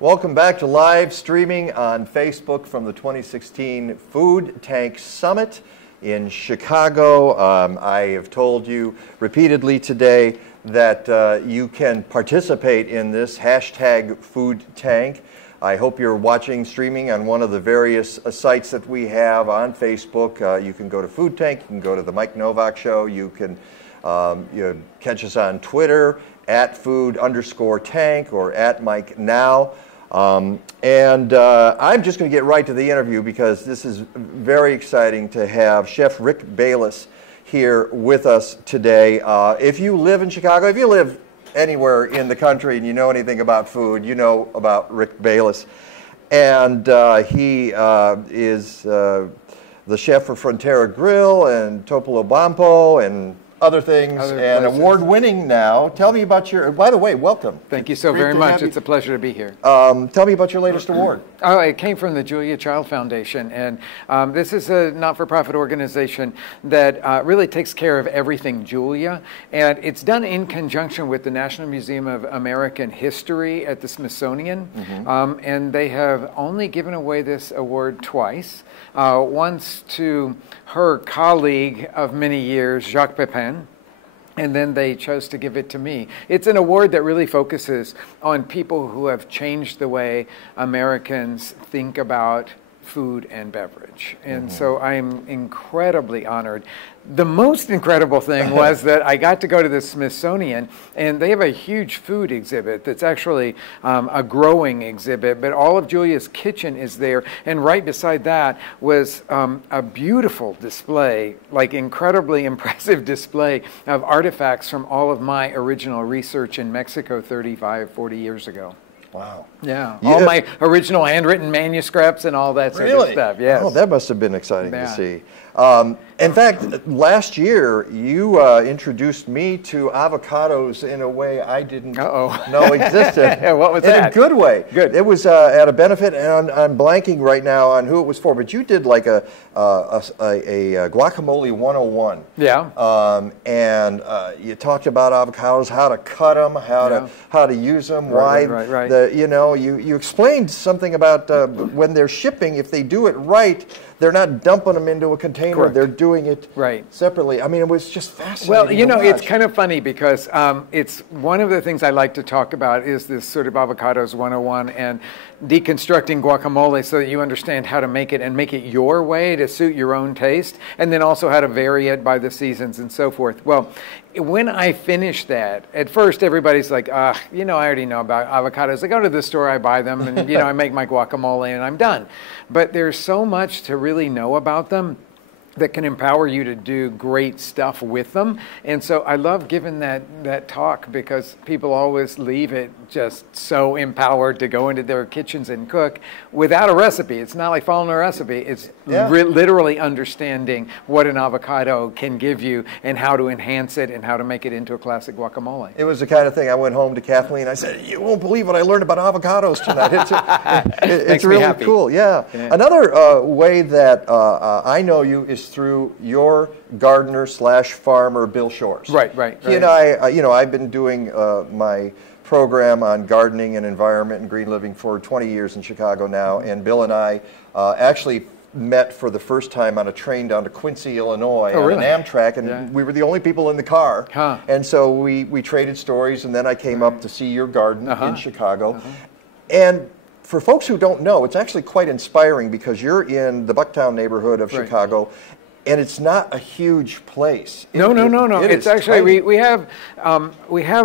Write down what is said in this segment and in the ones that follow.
Welcome back to live streaming on Facebook from the 2016 Food Tank Summit in Chicago. I have told you repeatedly today that you can participate in this hashtag Food Tank. I hope you're watching streaming on one of the various sites that we have on Facebook. You can go to Food Tank, you can go to the Mike Novak Show, you can catch us on Twitter at @food_tank or at Mike Now. I'm just going to get right to the interview because this is very exciting to have Chef Rick Bayless here with us today. If you live in Chicago, if you live anywhere in the country and you know anything about food, you know about Rick Bayless. And he is the chef for Frontera Grill and Topolo Bampo and other things, and award-winning now. Tell me about your, by the way, welcome. Thank you so very much. It's a pleasure to be here. Tell me about your latest award. Oh, it came from the Julia Child Foundation, and this is a not-for-profit organization that really takes care of everything Julia, and it's done in conjunction with the National Museum of American History at the Smithsonian, and they have only given away this award twice. Once to her colleague of many years, Jacques Pepin, and then they chose to give it to me. It's an award that really focuses on people who have changed the way Americans think about food and beverage. And so I'm incredibly honored. The most incredible thing was that I got to go to the Smithsonian, and they have a huge food exhibit that's actually a growing exhibit, but all of Julia's kitchen is there, and right beside that was a beautiful display, like incredibly impressive display of artifacts from all of my original research in Mexico 35, 40 years ago. Wow. Yeah. All my original handwritten manuscripts and all that sort of stuff. Yes. Oh, that must have been exciting to see. In fact, last year you introduced me to avocados in a way I didn't know existed. What was that? In a good way. Good. It was at a benefit, and I'm blanking right now on who it was for, but you did like a guacamole 101. Yeah. And you talked about avocados, how to cut them, how to use them, why you explained something about when they're shipping, if they do it right, they're not dumping them into a container. Correct. They're doing it separately. I mean, it was just fascinating. Well, you know, it's kind of funny because it's one of the things I like to talk about is this sort of avocados 101 and deconstructing guacamole so that you understand how to make it and make it your way to suit your own taste, and then also how to vary it by the seasons and so forth. Well, when I finished that, at first everybody's like, I already know about avocados. I go to the store, I buy them, and I make my guacamole and I'm done. But there's so much to really know about them that can empower you to do great stuff with them. And so I love giving that talk because people always leave it just so empowered to go into their kitchens and cook without a recipe. It's not like following a recipe. It's literally understanding what an avocado can give you and how to enhance it and how to make it into a classic guacamole. It was the kind of thing I went home to Kathleen. I said, "You won't believe what I learned about avocados tonight." It's really cool. Yeah. Another way that I know you is through your gardener/farmer, Bill Shores. Right. He and I, I've been doing my program on gardening and environment and green living for 20 years in Chicago now, and Bill and I actually met for the first time on a train down to Quincy, Illinois on an Amtrak, and we were the only people in the car. And so we traded stories, and then I came up to see your garden in Chicago. And for folks who don't know, it's actually quite inspiring because you're in the Bucktown neighborhood of Chicago, and it's not a huge place. No. It's actually we have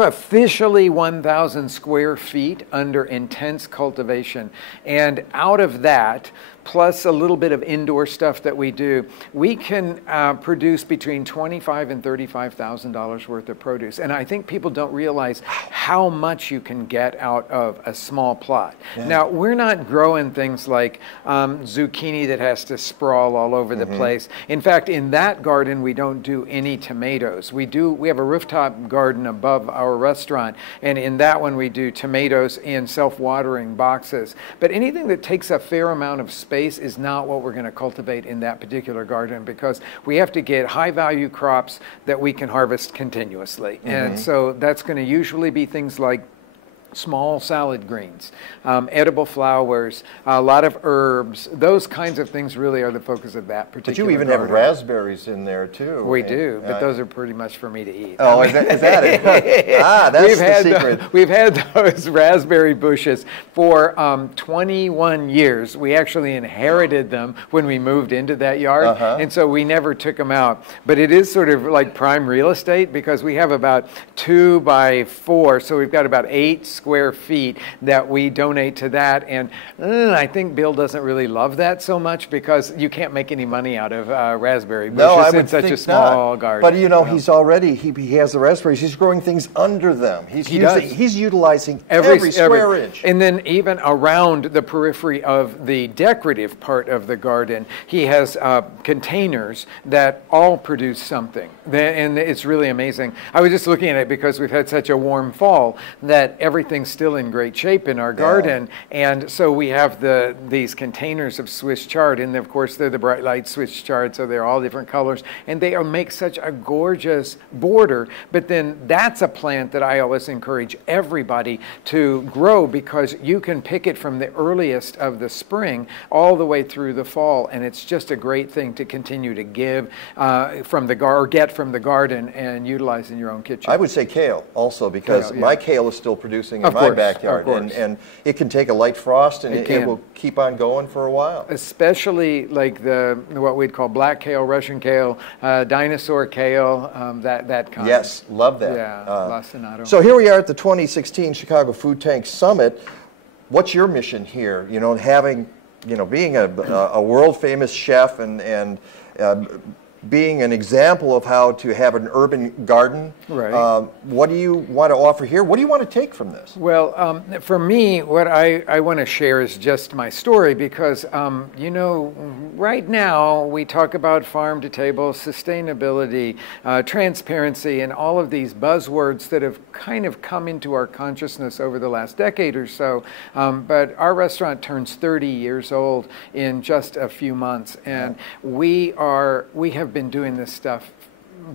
officially 1,000 square feet under intense cultivation, and out of that, plus a little bit of indoor stuff that we do, we can produce between $25,000 and $35,000 worth of produce. And I think people don't realize how much you can get out of a small plot. Now, we're not growing things like zucchini that has to sprawl all over the place. In fact, in that garden, we don't do any tomatoes. We have a rooftop garden above our restaurant, and in that one, we do tomatoes in self-watering boxes. But anything that takes a fair amount of space is not what we're going to cultivate in that particular garden because we have to get high-value crops that we can harvest continuously. And so that's going to usually be things like small salad greens, edible flowers, a lot of herbs. Those kinds of things really are the focus of that particular But you even garden. have raspberries in there too. We do, but those are pretty much for me to eat. Oh, is that it? Ah, that's the secret. We've had those raspberry bushes for 21 years. We actually inherited them when we moved into that yard, and so we never took them out. But it is sort of like prime real estate because we have about 2 by 4, so we've got about 8 square feet that we donate to that. And I think Bill doesn't really love that so much because you can't make any money out of raspberry bushes in such a small garden. But you know, he's already, he has the raspberries, he's growing things under them. He's utilizing every square inch. And then even around the periphery of the decorative part of the garden, he has containers that all produce something. And it's really amazing. I was just looking at it because we've had such a warm fall that everything's still in great shape in our garden. And so we have these containers of Swiss chard, and of course they're the bright light Swiss chard, so they're all different colors, and they make such a gorgeous border. But then that's a plant that I always encourage everybody to grow because you can pick it from the earliest of the spring all the way through the fall, and it's just a great thing to continue to give from the get from the garden and utilize in your own kitchen. I would say kale also because my kale is still producing in my backyard, and it can take a light frost and it will keep on going for a while. Especially like what we'd call black kale, Russian kale, dinosaur kale, that kind. Yes, love that. Yeah, lacinato. So here we are at the 2016 Chicago Food Tank Summit. What's your mission here? You know, being a world famous chef and being an example of how to have an urban garden. Right. What do you want to offer here? What do you want to take from this? Well, for me, what I want to share is just my story because, you know, right now we talk about farm to table, sustainability, transparency, and all of these buzzwords that have kind of come into our consciousness over the last decade or so. But our restaurant turns 30 years old in just a few months, and we have been doing this stuff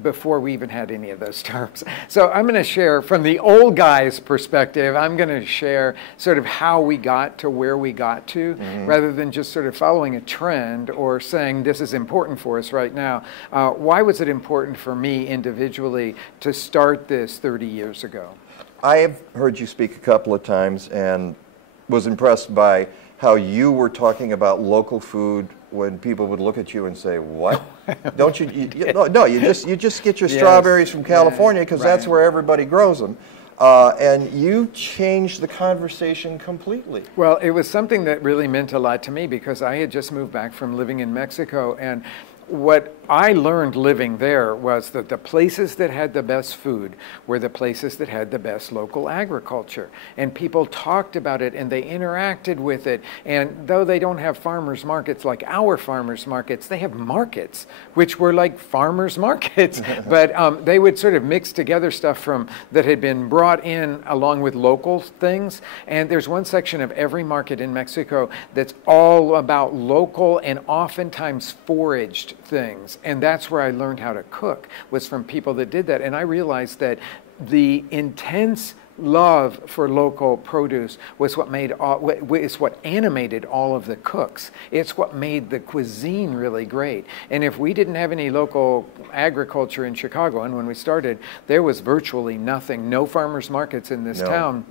before we even had any of those terms. So I'm going to share from the old guy's perspective, I'm going to share sort of how we got to where we got to, rather than just sort of following a trend or saying this is important for us right now. Why was it important for me individually to start this 30 years ago? I have heard you speak a couple of times and was impressed by how you were talking about local food when people would look at you and say, "What? Don't you?" No, you just get your strawberries from California because that's where everybody grows them. And you changed the conversation completely. Well, it was something that really meant a lot to me because I had just moved back from living in Mexico, and what I learned living there was that the places that had the best food were the places that had the best local agriculture. And people talked about it and they interacted with it. And though they don't have farmers markets like our farmers markets, they have markets, which were like farmers markets. But they would sort of mix together stuff that had been brought in along with local things. And there's one section of every market in Mexico that's all about local and oftentimes foraged things. And that's where I learned how to cook, was from people that did that. And I realized that the intense love for local produce was what animated all of the cooks. It's what made the cuisine really great. And if we didn't have any local agriculture in Chicago, and when we started, there was virtually nothing, no farmers markets in this town.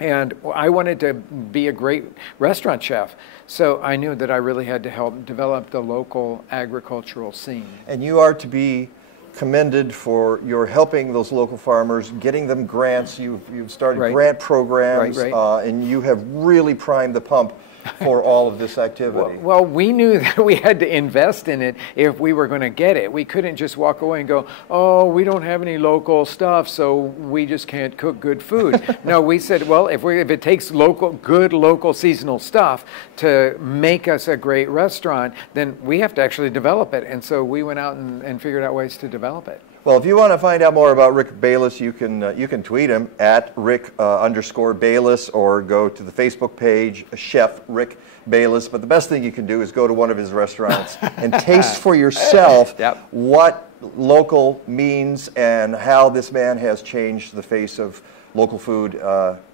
And I wanted to be a great restaurant chef. So I knew that I really had to help develop the local agricultural scene. And you are to be commended for your helping those local farmers, getting them grants. You've started grant programs, and you have really primed the pump for all of this activity. Well, we knew that we had to invest in it if we were going to get it. We couldn't just walk away and go, "Oh, we don't have any local stuff, so we just can't cook good food." No, we said, well, if it takes good local seasonal stuff to make us a great restaurant, then we have to actually develop it. And so we went out and figured out ways to develop it. Well, if you want to find out more about Rick Bayless, you can tweet him at Rick_Bayless or go to the Facebook page, Chef Rick Bayless. But the best thing you can do is go to one of his restaurants and taste for yourself what local means and how this man has changed the face of local food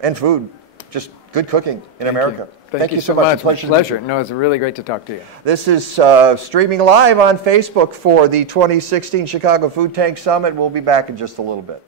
and food, just good cooking in America. Thank you so much. Pleasure. No, it's really great to talk to you. This is streaming live on Facebook for the 2016 Chicago Food Tank Summit. We'll be back in just a little bit.